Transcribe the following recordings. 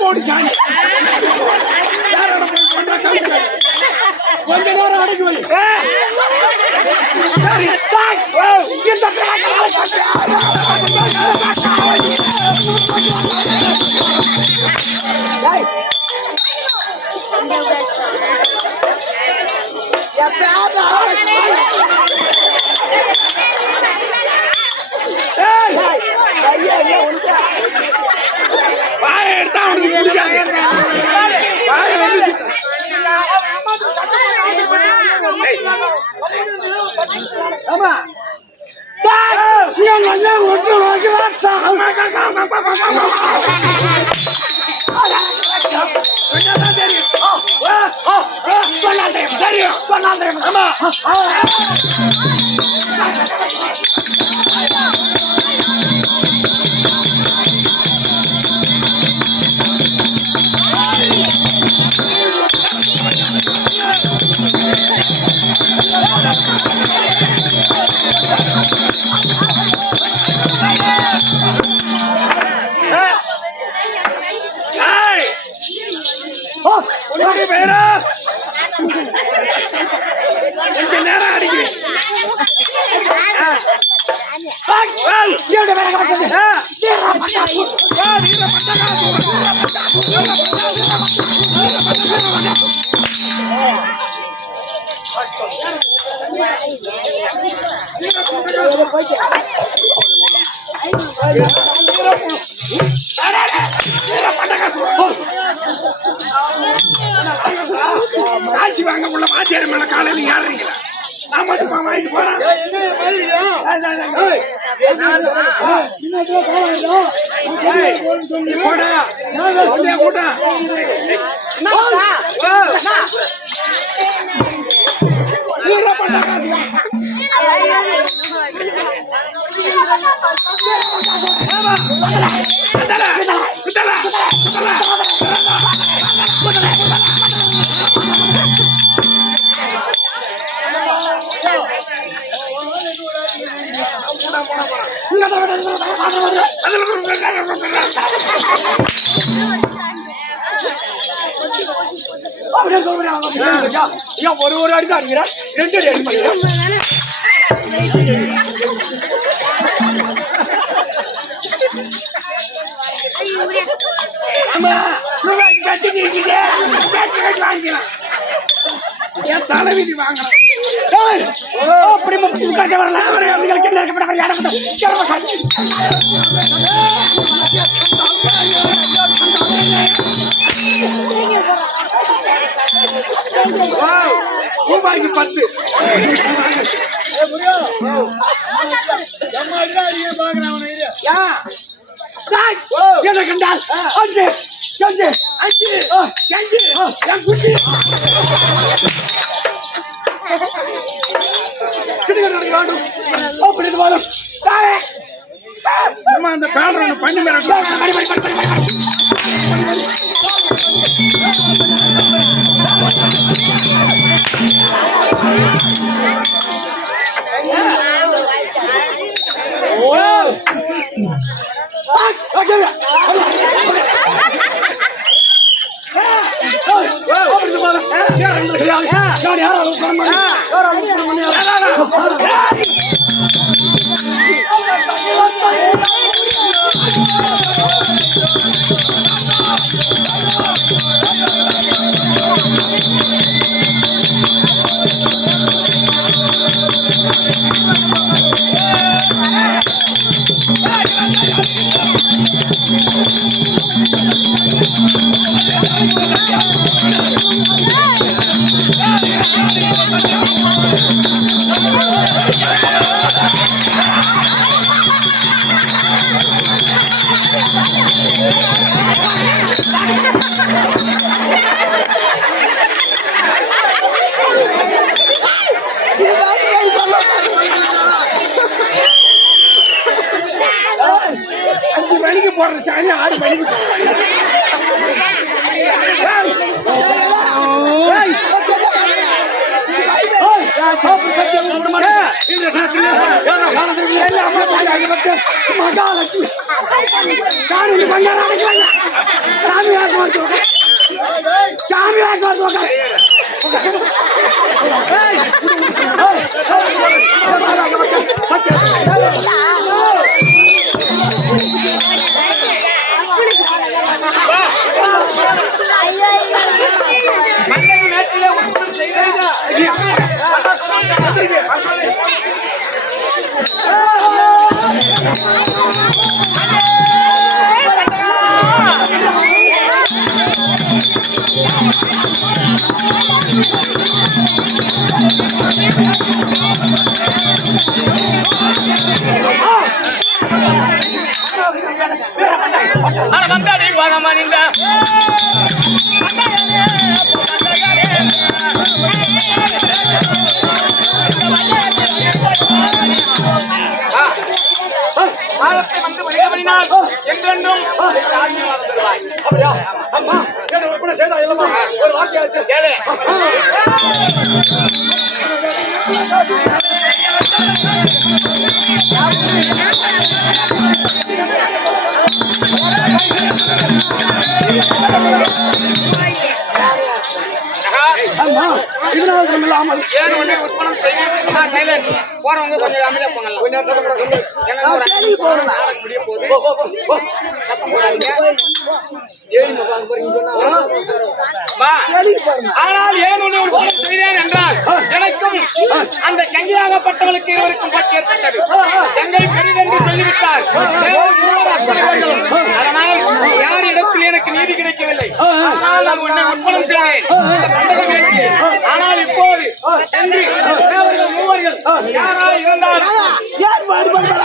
போட்டு சாணி கொஞ்ச நேரம் அடக்கி வை. எடுத்தா அவனுக்கு பிடிக்காது. ஆமா நேரம் அடிக்கிறேன். காட்சி வாங்க உள்ள மாச்சேரி மேல காலையில் யாருங்க நான் மட்டும் வாங்கிட்டு போறேன். ஒரு அடி தான் அடிக்கிறான், 2 அடி அடிக்கிறான். தலைவிதி வாங்கலாம். ரூபாய்க்கு 10 என்ன கண்டால் 5 5 5 5 என் குட்டி அந்த பேடுற பண்ணி தரிசனத்தில் ஏதோ காலத்தில் எல்லாம் மகாலட்சுமி சாமி பண்டாரம் சாமி சாமி என்றென்றும் அப்படியா அம்மா என்ன செய்தா இல்லமா ஒரு வாக்கியாச்சு கேளு அம்மா இதனால சொல்லாமல் ஏன் ஒண்ணே உட்பணம் செய்யணும் சைலன்ட் போறவங்க கொஞ்சம் அமைதியா போங்க கொஞ்சம் சொல்லி போறோம் முடிய போகுது சத்தம் போடாதீங்க ஆனால் ஏன் ஒண்ணு உட்பணம் செய்தேன் என்றால் எனக்கும் அந்த சங்கியாகப்பட்டவளுக்கு இருவருக்கும் பற்றி ஏற்பட்டது எங்களை பெரிதென்று சொல்லிவிட்டார் அதனால் யார் இடத்தில் எனக்கு நீதி கிடைக்கவில்லை ஆனால் நான் உன்னை உட்பணம் செய்தேன் ஆனால் இப்போது மூவர்கள் யாராய் இருந்தால்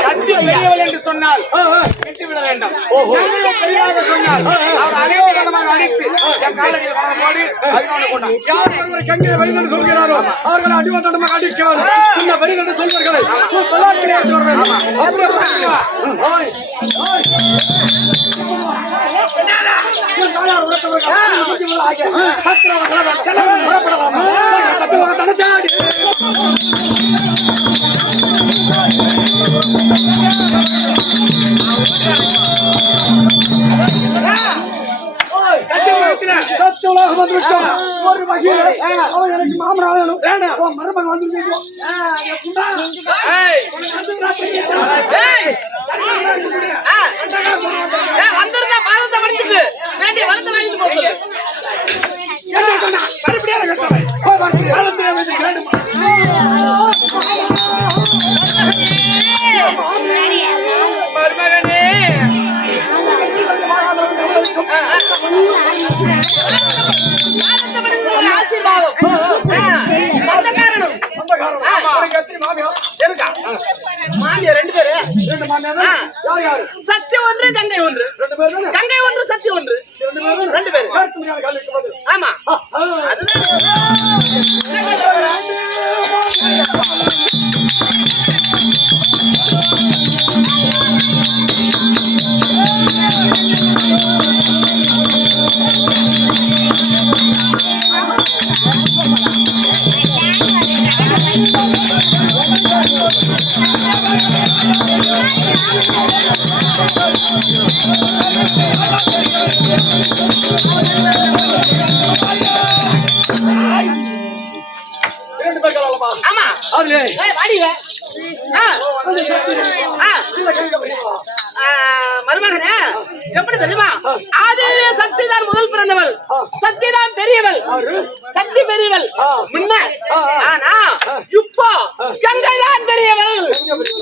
கட்சி பெரியவள் என்று சொன்னால் கட்டிவிட வேண்டாம் பெரியாக சொன்னால் அவர் அனைவரமாக அடித்து என் காலடியில் வரமோடு யார் ஒருவர் கங்கியை வெளிநன்று சொல்கிறாரோ அவர்களை அடிவத்தடமாக அடிக்காது இந்த வெளிநன்று சொல்வர்களை ஒரு மகிழ் அவர்களுக்கு மாமனாலும் மருமகன் வந்து வந்திருந்தா பாதத்தை படிச்சுட்டு வேண்டிய வரத்தை வாங்கிட்டு போகுது மருமகனே சக்தி ஒன்று கங்கை ஒன்று கங்கை ஒன்று சக்தி ஒன்று ரெண்டு பேரு ஆமா மருமகனே எப்படி தெரியுமா ஆதியிலே சக்தி தான் முதல் பிறந்தவள் சக்தி தான் பெரியவள் சக்தி பெரியவள் முன்ன ஆனா இப்போ கங்கை தான் பெரியவள்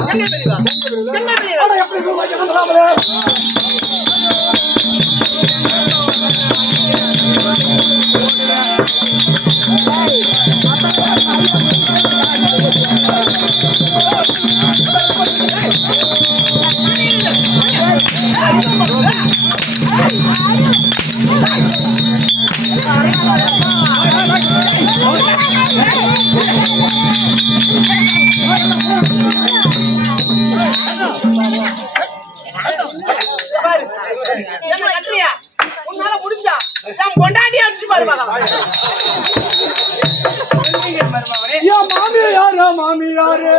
கங்கை பெரியவள் கங்கை பெரியவள் Hey! மாமியாரே மாமியாரே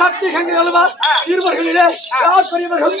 சக்தி கங்கை அல்லவா இருவர்களிலே யார் பெரியவர்கள்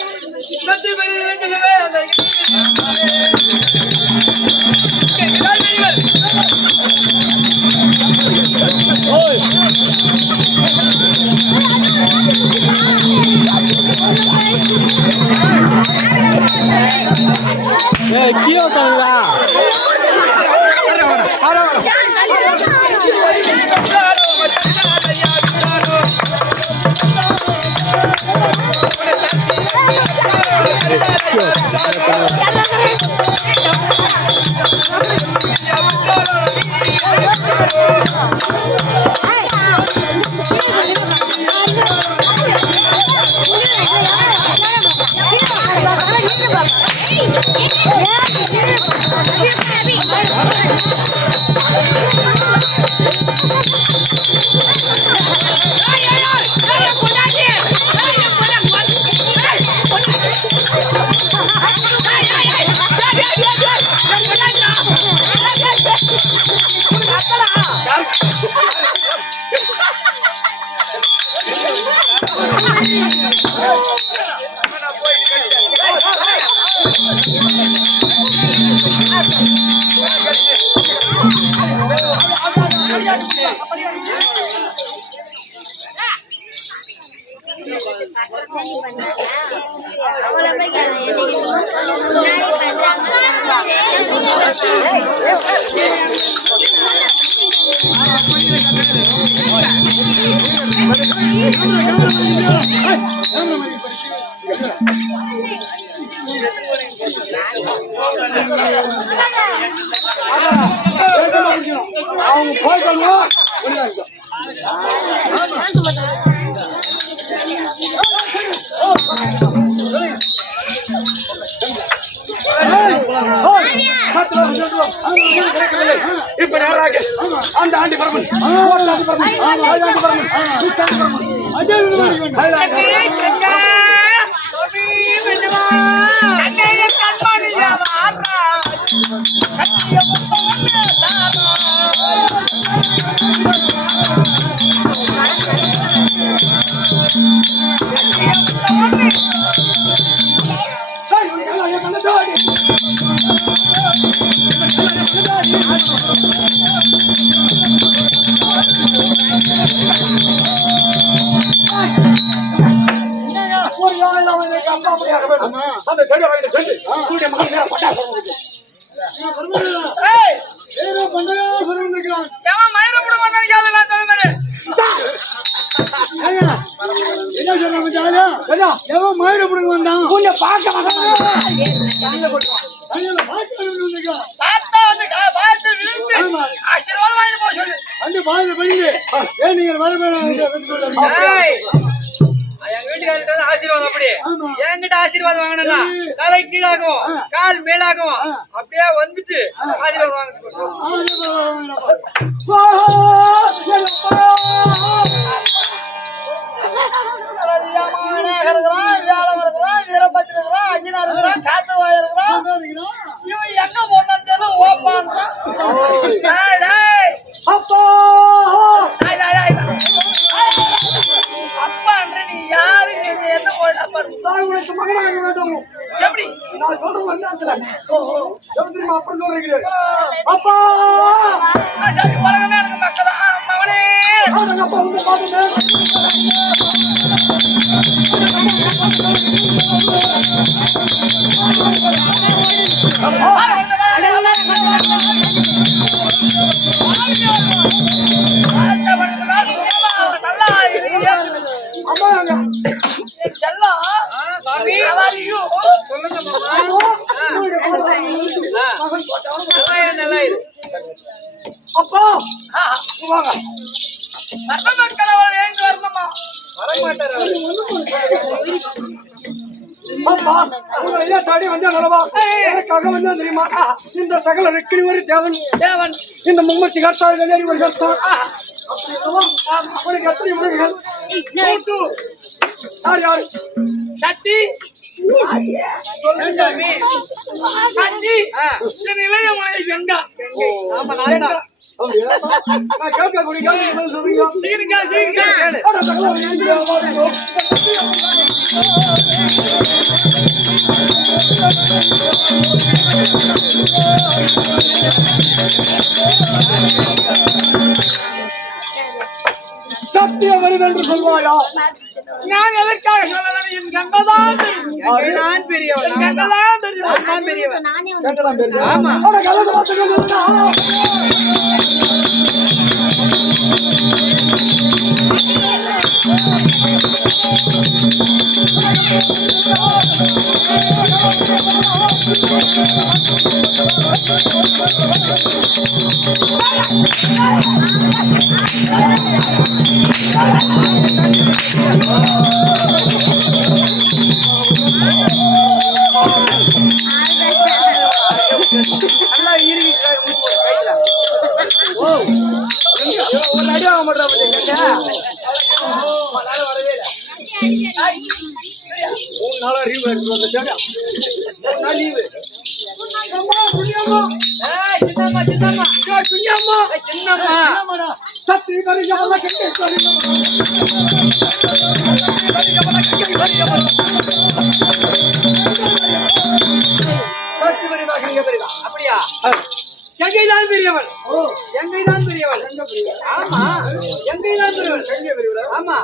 அந்த ஆண்டி பரமன் அந்த செடி வாங்கிட்டு சென்று உங்களுடைய மகன் நேரம் பட்டா சொல்லுங்க. மயிரப்புடுங்க வந்தான் கொஞ்சம் பார்க்க எங்க வீட்டுக்காரர் ஆசீர்வாதம் அப்படி என்கிட்ட ஆசீர்வாதம் வாங்கினா தலை கீழாகும் கால் மேலாகும் அப்படியே வந்துட்டு ஆசீர்வாதம் வாங்க எங்க போனா ஓப்பான் அப்பா நீ யாரு என்ன உனக்கு மகனாக வேண்டும் எப்படி நான் சொல்றேன் அப்புறம் சொல்றீங்க அப்பா உலகமே எனக்கு மக்கள் மகனே அப்பா வந்து அப்பா வாங்க தாடி வந்து எனக்காக வந்து தெரியுமா இந்த சகல ரெக்கினி ஒரு தேவன் தேவன் இந்த மும்மத்தி கர்த்தார்கள் அவனுக்கு எத்தனை மனைவிகள்? யார் யார்? சக்தி சக்தி நிலைய மனைவி கங்கா. ஆமா நான் தான். நான் கேட்கக்கூடிய சொல்றீங்க. சீக்கிரம் சீக்கிரம் சத்தியம் வருது என்று சொல்வாயா? நான் எதற்காக சொல்லலாம்? என் கங்கதான் பெரியவன். கங்கதான் பெரியவன். ஆமா அப்படியா? எங்கைதான் பெரியவள்? எங்கைதான் பெரியவள்? ஆமா எங்கைதான் பெரியவள்? ஆமா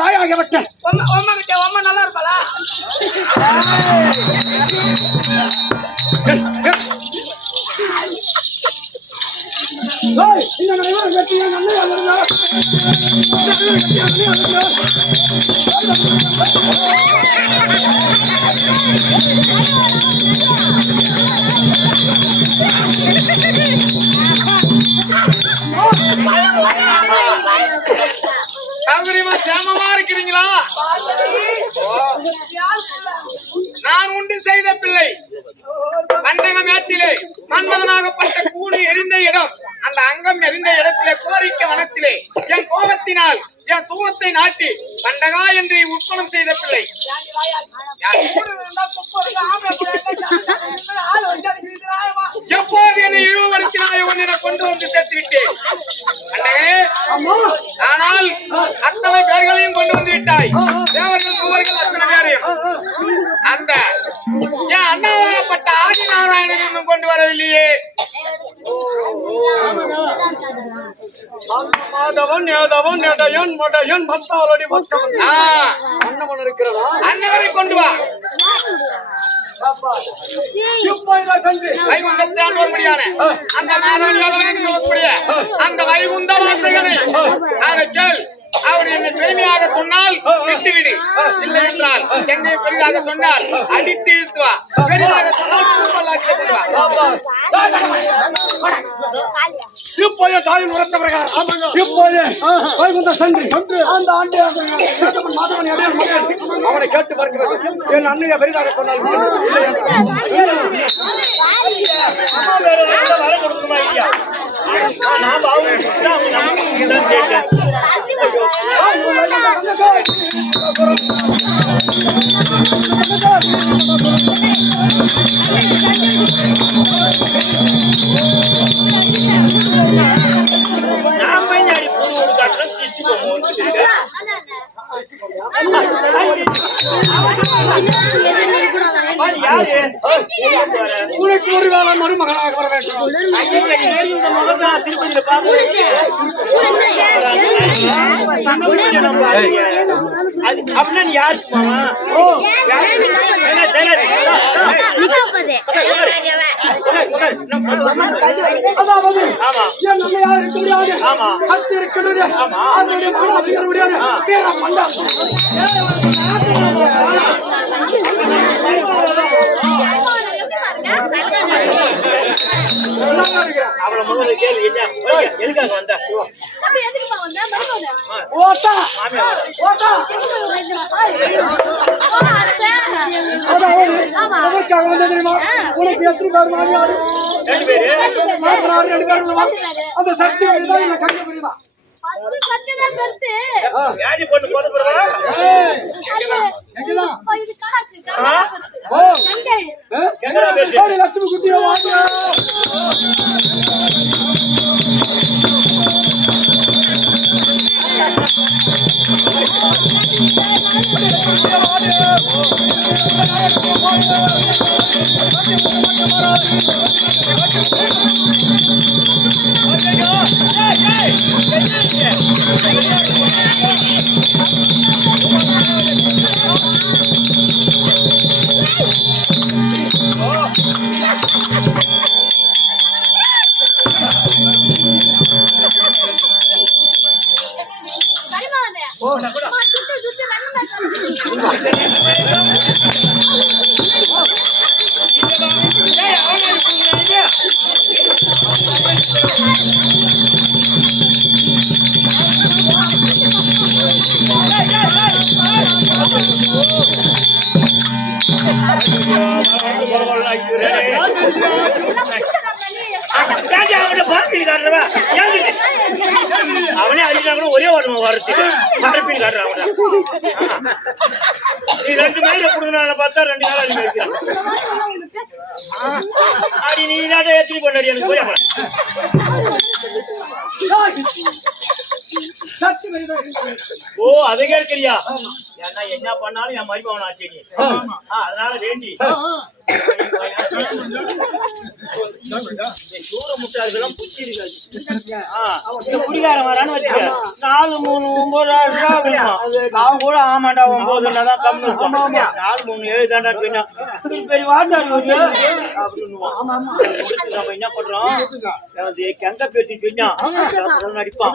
தாயாகப்பட்டேன் அம்மா நல்லா இருப்பாளா? சேமமா இருக்கிறீங்களா? நான் உண்டு செய்த பிள்ளை மண்டக மேட்டிலே மன்மதனாகப்பட்ட கூடு எரிந்த இடம், அந்த அங்கம் எரிந்த இடத்திலே கோரிக்கை வனத்திலே என் கோபத்தினால் என் சுகத்தை நாட்டி பண்டகா என்று உற்பணம் செய்த பிள்ளை. எப்போது என்னை இழிவுபடுத்தினாய் ஒன்றை கொண்டு வந்து சேர்த்து விட்டேன். ஆனால் அத்தனை பேர்களையும் கொண்டு வந்து விட்டாய். தேவர்கள் குமர்கள் அத்தனை பேரையும் அந்த என் அண்ணாவாகப்பட்ட ஆதி நாராயணன் இன்னும் கொண்டு வரவில்லையே. மாதவன் யாதவன் எடையன் மடையன் பத்தாலடி பத்தவன் அண்ணவன் இருக்கிறதா? அண்ணவரை கொண்டு வா. அந்த வைகுந்த வாசகனை அவர் என்னை பெருமையாக சொன்னால் விட்டுவிடு, இல்லை என்றால் என்னை பெரிதாக சொன்னால் அடித்து இழுத்துவா, பெரிதாக சொன்னால் இப்போது தாயின் உரத்த பிரகாரம் இப்போது வைகுந்த சென்று அந்த ஆண்டு மாதவன் அவனை கேட்டு பார்க்கிறது. என் அண்ணையை பெரிதாக சொன்னால் யாரு உனக்கு ஒரு வேலை மருமகனாக வர வேண்டும். இந்த முகத்தை நான் திருப்பதியில பார்க்கிறேன். அப்படின்னா நீ யாருக்கு மாமா? ஓ அவளை முதல்ல கேள்வி எதுக்காக வந்த? உனக்கு எத்தனை பேர் மாமியார்? 2 பேரு. 2 பேர். அந்த சக்தி கங்க புரியுமா? பொண்ணு போதும் லட்சுமி குட்டியோ வாங்க. அவனே அடிக்கிறாங்க ஒரே ஒரு வாரத்துக்கு மரப்பின் காட்டுறாங்க. நீ 2 மயில கொடுக்கனால பார்த்தா 2 நாள் அடி வைக்கிறான். அடி நீ நாட்டை ஏற்றி பண்ணி எனக்கு போய் ஓ அதை கேட்கிறியா? ஏன்னா என்ன பண்ணாலும் என் மருமகன் ஆச்சு நீ. அதனால வேண்டி சூற முட்டாள்களும் புச்சி இருக்காது. குடிகாரம் வரான்னு வச்சுக்க 4, 3, 9 அவன் கூட ஆமாண்டா 9 தான் கம்மி 4, 3, 7 தாண்டா சொன்னா பெரிய வாட்டாரு நம்ம என்ன பண்றோம்? கெங்க பேசி சொன்னா நடிப்பான்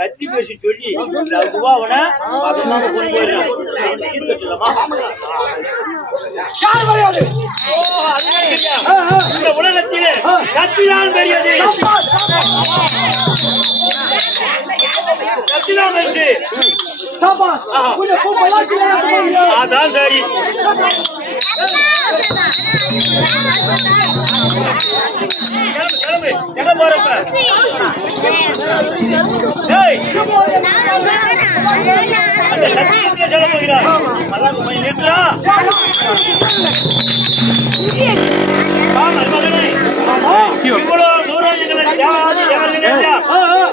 கத்தி பேசி சொல்லி அவனை கொண்டு போயிடலாம். இந்த உலகத்திலே கத்திதான் பெரியது. கத்திதான் பெருசு. அதான் சரி. எங்க போறப்ப சொல்ல போகிறார். அதான் கொஞ்சம் நிறுத்துறா. இவ்வளவு தூரம்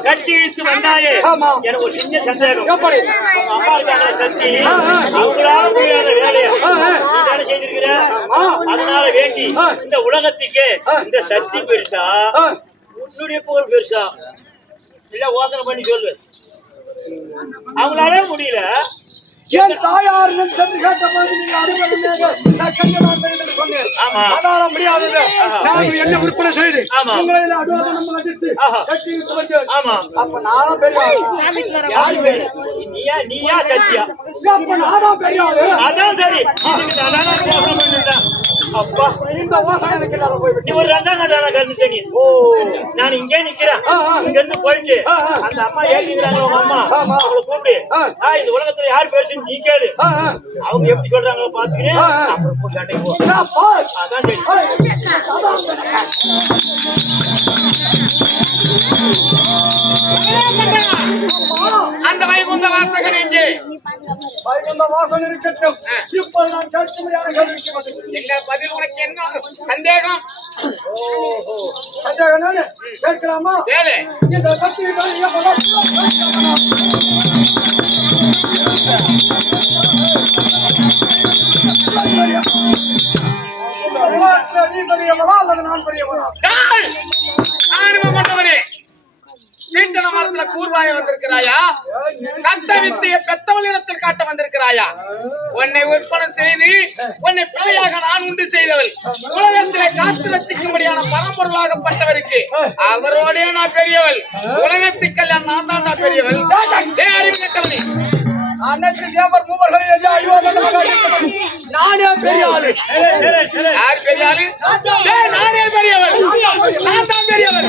கட்டி இழுத்து வந்தாயே எனக்கு ஒரு சின்ன சந்தேகம். அம்மா இருக்காங்க சக்தி அவங்களா முடியாத வேலையை வேலை செய்திருக்கிற. அதனால வேண்டி இந்த உலகத்துக்கு இந்த சக்தி பெருசா உன்னுடைய புகழ் பெருசா இல்ல யோசனை பண்ணி சொல்லு. அவங்களால முடியல. என் தாயார் சென்று கேட்டபோது நீங்க சொன்னேன். முடியாதது நான் என்ன விற்பனை செய்து உங்களை அப்ப நானும் பெரிய நீயா சத்தியா அப்ப நானும் பெரிய அதான் சரி. அப்பா இந்த வாசனை எனக்கு எல்லாரும் போய் நீ ஒரு 2ஆம் கட்டான கருத்து நீ. ஓ நான் இங்கே நிக்கிறேன். இங்க இருந்து போயிட்டு அந்த அம்மா ஏறிக்கிறாங்க. உங்க அம்மா அவங்களை கூப்பிடு. இந்த உலகத்துல யார் பேசுன்னு நீ கேளு. அவங்க எப்படி சொல்றாங்களோ பாத்துக்கிறேன். அப்புறம் போய் சண்டைக்கு போ. அதான் சரி. அந்த வைகுந்த வாசகன் எங்கே? வைகுந்த வாசகன் இருக்கட்டும். இப்ப நான் என்ன பதில் உனக்கு என்ன சந்தேகம்? சந்தேகம் கேட்கலாமா? இந்த சக்தி நீ பெரியவனா அல்லது நான் பெரியவனா? ஆணுவ மன்னவனே, தீட்டன மரத்துல கூர்வாய வந்திருக்கிறாயா? கத்த வித்தைய பெத்தவளிடத்தில் காட்ட வந்திருக்கிறாயா? உன்னை விற்பனை செய்து உன்னை பிள்ளையாக நான் உண்டு செய்தவள். உலகத்திலே காத்து ரசிக்கும்படியான பரம்பொருளாகப்பட்டவருக்கு அவரோடே நான் பெரியவள். உலகத்துக்கெல்லாம் நான் தாண்டா பெரியவள். அறிவு கட்டவனே, அனைத்து தேவர் மூவர்கள் நானே பெரிய ஆளு. யார் பெரிய ஆளு? நானே பெரியவள். நான் தான் பெரியவள்.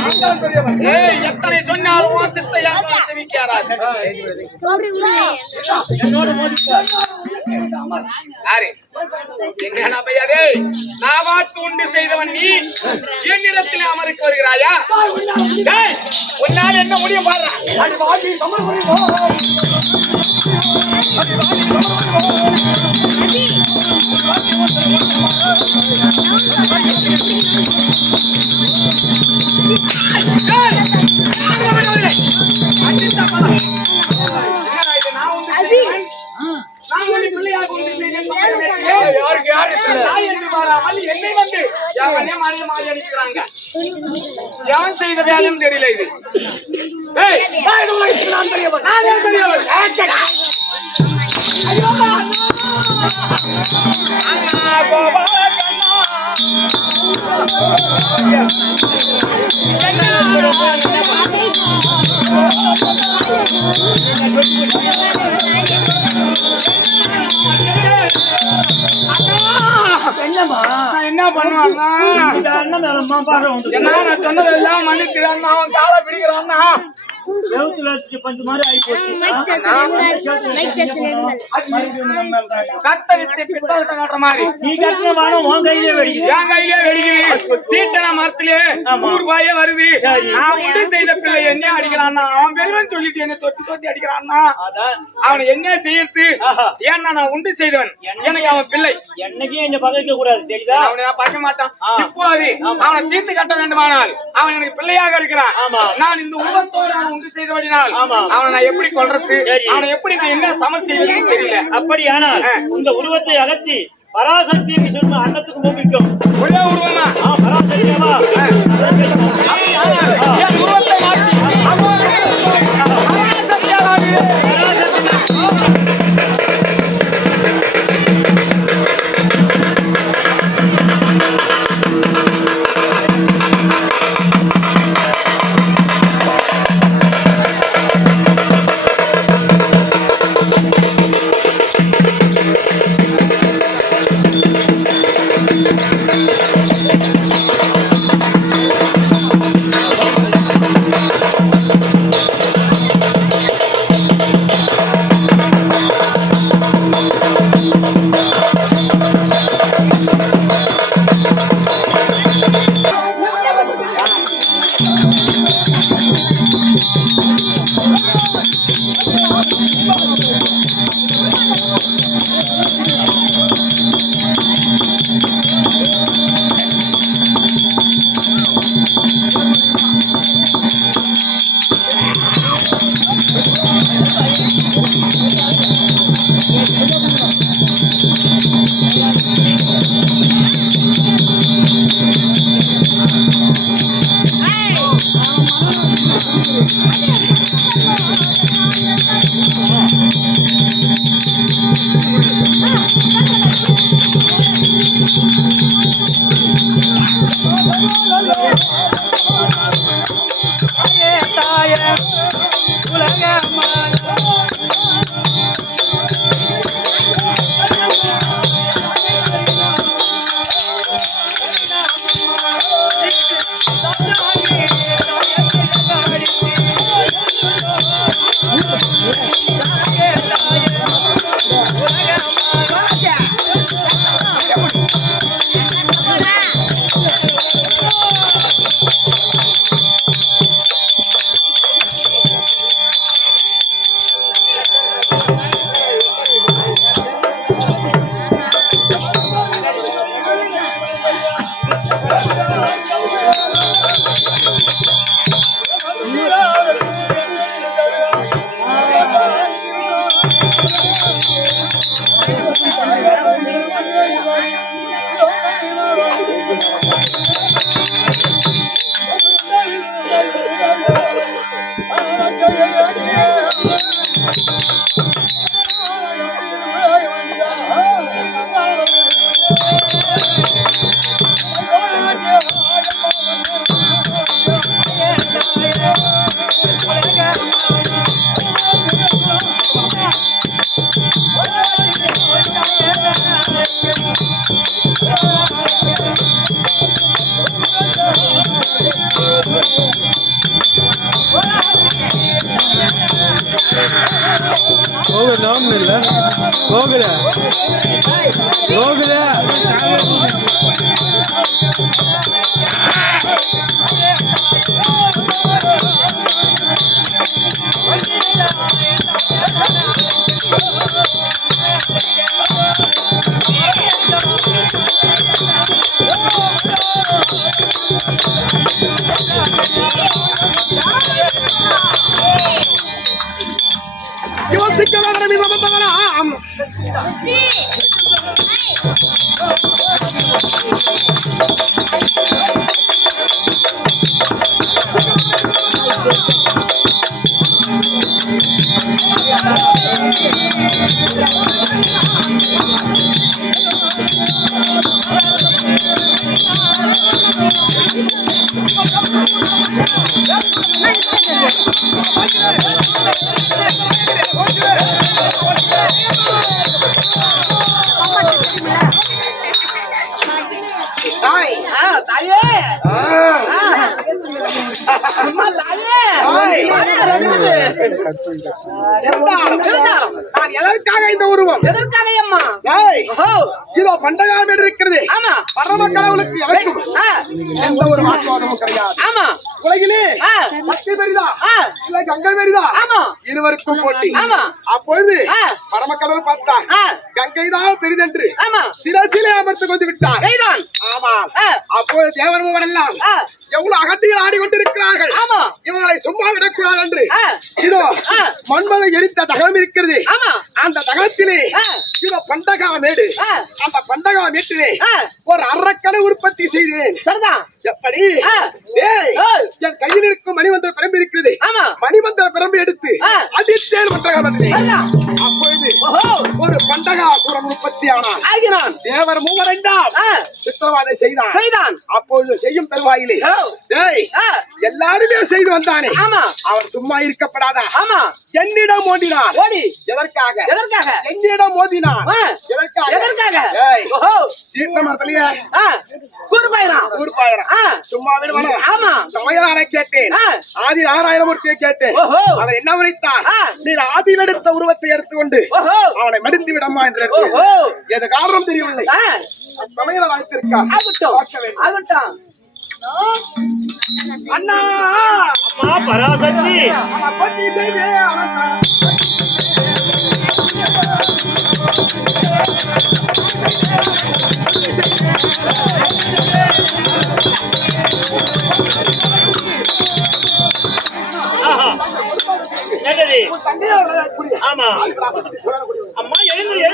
எத்தனை சொன்னாலும் வாசித்த யாரும் செவிக்காராது. யாரு என்ன பையாதே? நான் வாக்கு உண்டு செய்தவன் நீ என்னிடத்தில் அமருக்கு வருகிறாயா? உன்னால் என்ன முடியும் பாரு. என்னை வந்து எவன் செய்த வேலையும் தெரியல. இது நான் பெரியவன். என்ன பண்ணுவான்னா நான் சொன்னதெல்லாம் மன்னிக்கிறான். அவன் காலை பிடிக்கிறான்னா பஞ்சு மாதிரி ஆகி போச்சு. கத்த வித்து பித்தளத்தை காட்டுற மாதிரி நீ கட்டின வானம் உன் கையிலே வெடிக்குது. என் கையிலே வெடிக்குது. தீட்டன மரத்திலே ரூபாயே வருது. நான் உண்டு செய்த பிள்ளை என்ன அடிக்கிறான்னா அவன் பெருவன் சொல்லிட்டு என்ன தொட்டி தொட்டி அடிக்கிறான்னா அவனை என்ன செய்யறது? ஏன்னா நான் உண்டு செய்தவன், எனக்கு அவன் பிள்ளை. என்னைக்கும் என்ன பகைக்க கூடாது, தெரியுதா? அவனை நான் பார்க்க மாட்டான். இப்போது அவனை தீர்த்து கட்ட வேண்டுமானால் அவன் எனக்கு பிள்ளையாக இருக்கிறான். நான் இந்த உலகத்தோடு உண்டு செய்தபடினால் அவனை நான் எப்படி கொள்றது? அவனை எப்படி நான் என்ன சமன் செய்வதுன்னு தெரியல. அப்படியானால் இந்த உருவத்தை அகற்றி பராசக்தி என்று சொன்ன அன்னத்துக்கு பூமிக்கும் ஒரே உருவமா பராசக்தியமா உருவத்தை மாற்றி नाम नहीं है गोगरे गोगरे எதற்காக இந்த உருவம் எதற்காக அம்மா இதோ பண்டகாம் இருக்கிறது பரம கடவுளுக்கு எனக்கும் எந்த ஒரு மாற்றமும் கிடையாது ஆமா உலகிலே சக்தி பெரிதா இல்ல கங்கை பெரிதா இருவருக்கும் போட்டி அப்பொழுது பரம கடவுள் பார்த்தா கங்கை தான் பெரிதென்று சிரசிலே அமர்த்து கொண்டு விட்டார் ஆமா அப்பொழுது தேவர்கள் எல்லாம் எவ்வளவு அகத்தியில் ஆடிக்கொண்டிருக்கிறார்கள் இவர்களை சும்மா விடக்கூடாது என்று இதோ மண்மலை எரித்த தகவல் இருக்கிறது அந்த தகவத்திலே இதோ பண்டகா மேடு அந்த பண்டகா மேட்டிலே ஒரு அரக்கடை உற்பத்தி செய்தேன் எப்படி என் கையில் இருக்கும் மணிமந்திர பிரம்பு இருக்கிறது மணிமந்திர பிரம்பு எடுத்து அடித்தேன் பண்டகா அப்பொழுது ஒரு பண்டகாசுரன் உற்பத்தி ஆனான் தேவர் மூவர் என்றால் சித்திரவாதை செய்தான் அப்பொழுது செய்யும் தருவாயிலே எல்லாருமே செய்து வந்தானே அவன் சும்மா இருக்கப்படாதா என்னிடம் மோதினான் எதற்காக என்னிடம் மோதினான் எதற்காக சும்மா சமயனாரை கேட்டேன் ஆதி நாராயணமூர்த்தியை கேட்டேன் அவர் என்ன உரைத்தார் நீ ஆதியில் எடுத்த உருவத்தை எடுத்துக்கொண்டு அவனை மடிந்து விடமா என்று எது காரணம் தெரியவில்லை சமயனார் அழைத்திருக்கார் அண்ணா அம்மா பராசக்தி ஆமா அம்மா எழுந்திரு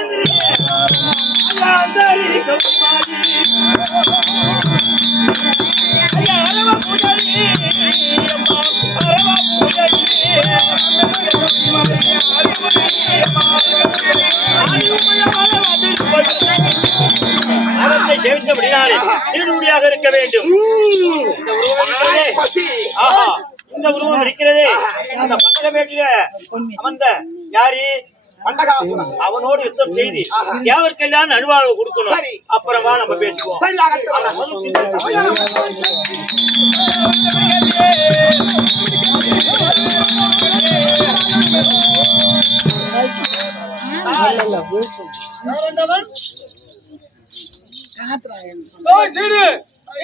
திருடியாக இருக்க வேண்டும். இந்த உருவம் இருக்கிறதே அந்த பண்டக மேட்டில அமர்ந்த யாரு அவனோடு யுத்தம் செய்து தேவர்க்கெல்லாம் நடுவாழ்வு கொடுக்கணும். அப்புறமா நம்ம பேசுவோம்.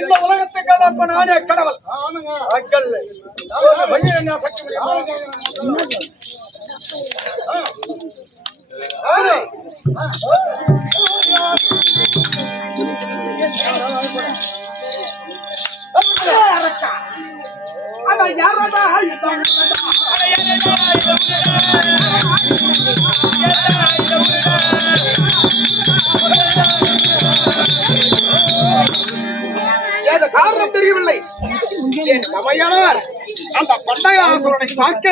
இந்த உலகத்துக்கெல்லாம் நானே கடவுள். காரணம் தெரியவில்லை. சமையலார் அந்த பண்டகாசுரனை பார்க்க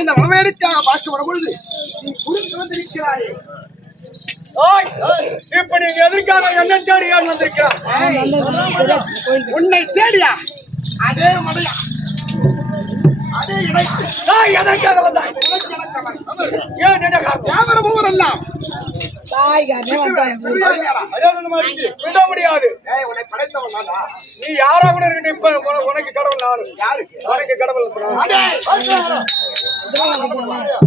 இந்த வரவேற்காக பார்க்க வரும்பொழுது நீ குறுக்கு வந்திருக்கிறாயே. இப்ப நீங்க எதற்காக என்ன தேடி வந்திருக்கிறார்? உன்னை தேடியா? அதே மடையா அதே எதற்காக வந்தாய்? ஏன் என்ன காரணம்? மூவர் எல்லாம் விட முடியாது. உன்னை படைத்தவன் நீ யாரா கூட இருக்கட்டும், இப்ப உனக்கு கடவுள் நானு. யாருக்கு? உனக்கு கடவுள் நான்.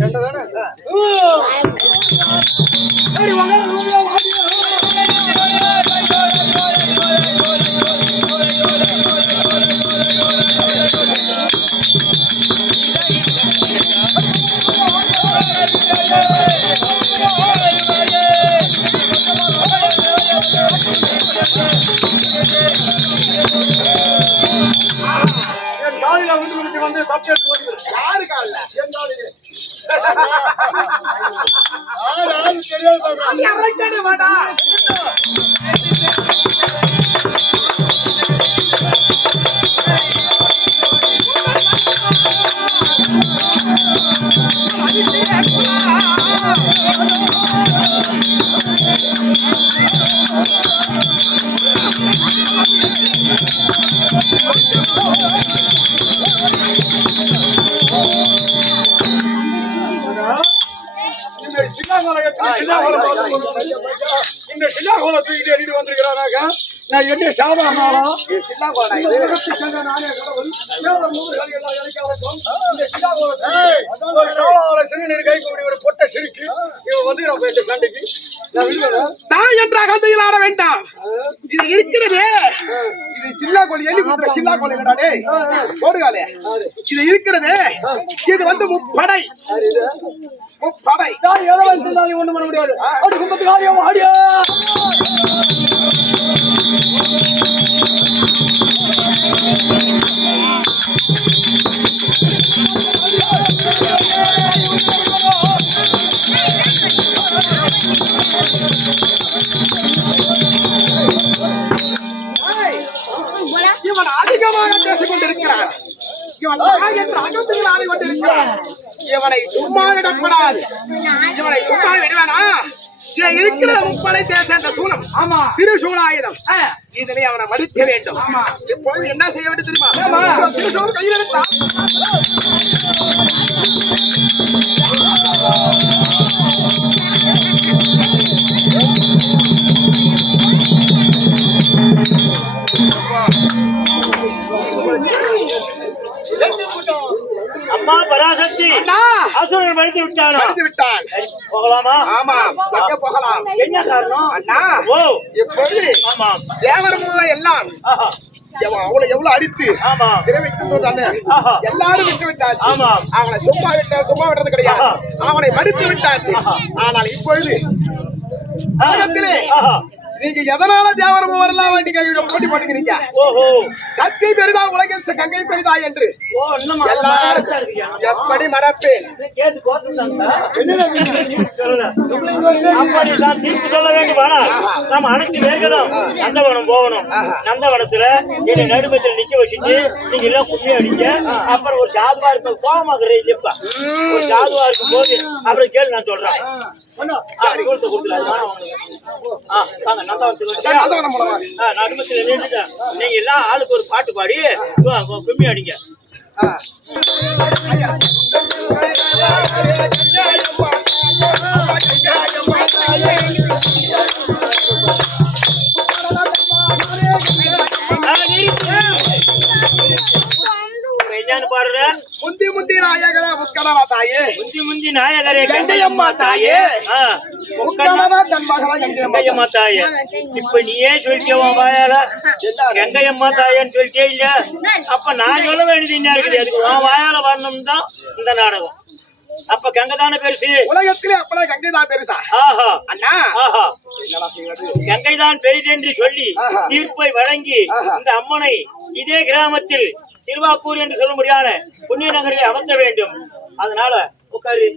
என்னதானே? சரி, என் காலில வந்து தப்பு எடுத்து ஓடுகிறேன். யாரு காலில? என் காலில. தெரியாது மாட்டா. இந்த சில்லா கோலை தூக்கிட்டு எண்ணிட்டு வந்திருக்கிறானாக்க நான் என்ன சாதாரணா சில்லா கோலை நானே கடவுள் சிறுநீர் கை கூடி ஒரு பொட்டை சிரிக்கு இவன் வந்து நம்ம இந்த சண்டைக்கு நான் என்றாக வந்து ஆட வேண்டாம். இது இருக்கிறது, இது சில்லா கோழி எலி குத்துற சில்லா கோழி விடாடே போடுகாலே. இது இருக்கிறது, இது வந்து முப்படை. முப்படை ஒண்ணு பண்ண முடியாது. அப்படி கும்பத்துக்கு ஆடியோ ஆடியோ இவன் அதிகமாக பேசிக் கொண்டிருக்கிறான். இவன் அகத்தில் ஆடிக்கொண்டிருக்கிறான். இவனை சும்மா விடக்கூடாது. இவனை சும்மா விடுவானா? இருக்கிற முப்படை சேர்ந்த சூலம். ஆமா, திருசூலாயுதம். இதனை அவனை மறுக்க வேண்டும். ஆமா, இப்பொழுது என்ன செய்ய வேண்டும் தெரியுமா? திருசூல் கையில் எடுத்தான். அம்மா பராசக்தி அசுரன் மடித்து விட்டான். போகலாமா? ஆமா, போகலாம். என்ன காரணம் அண்ணா? ஓ, இப்பொழுது ஆமா, தேவர் மூல எல்லாம் அவளை எவ்வளவு அடித்து எல்லாரும் விட்டு விட்டாச்சு. அவனை சும்மா விடுறது கிடையாது. அவனை மடித்து விட்டாச்சு. ஆனால் இப்பொழுது நீங்க எதனால தேவரம் வரலாம் போட்டி போட்டுக்கிறீங்க? ஓஹோ, சக்தி பெரிதா உலகில் கங்கை பெரிதா என்று எல்லாரும் எப்படி மறப்பேன்? சொல்ல வேண்டுமானா நம்ம அனைத்து பேர்களும் நந்தவனம் போகணும். நந்தவனத்துல என்னை நடுமத்தில் நிக்க வச்சுட்டு நீங்க எல்லாம் கும்மி அடிங்க. அப்புறம் ஒரு சாதுவா இருப்ப கோமாக்குறேன் இல்லப்பா. ஒரு சாதுவா இருக்கும் போது அப்புறம் கேள்வி நான் சொல்றேன். நீங்க எல்லாம் ஆளுக்கு ஒரு பாட்டு பாடி கும்மி அடிங்க. முந்தி முந்தி நாயகரே முக்கடவா தாயே, முந்தி முந்தி நாயகரே கங்கையம்மா தாயே, கங்கையம்மா தாயே. இப்ப நீயே சொல்லிட்டே வாயால கங்கையம்மா தாயன்னு சொல்லிட்டே இல்ல. அப்ப நான் சொல்ல வேண்டியது என்ன இருக்குது? அதுக்கு உன் வாயால வரணும் தான் இந்த நாடகம். அப்ப கங்கை தானே பெருசு உலகத்திலே. அப்பதான் கங்கை தான் பெருசா? ஆஹா அண்ணா, ஆஹா, கங்கை தான் பெரிது என்று சொல்லி தீர்ப்பை வழங்கி இந்த அம்மனை இதே கிராமத்தில் திருவாக்கூர் என்று சொல்ல முடியாத புண்ணிய நகரில் அமர்த்த வேண்டும். அதனால உட்காரு.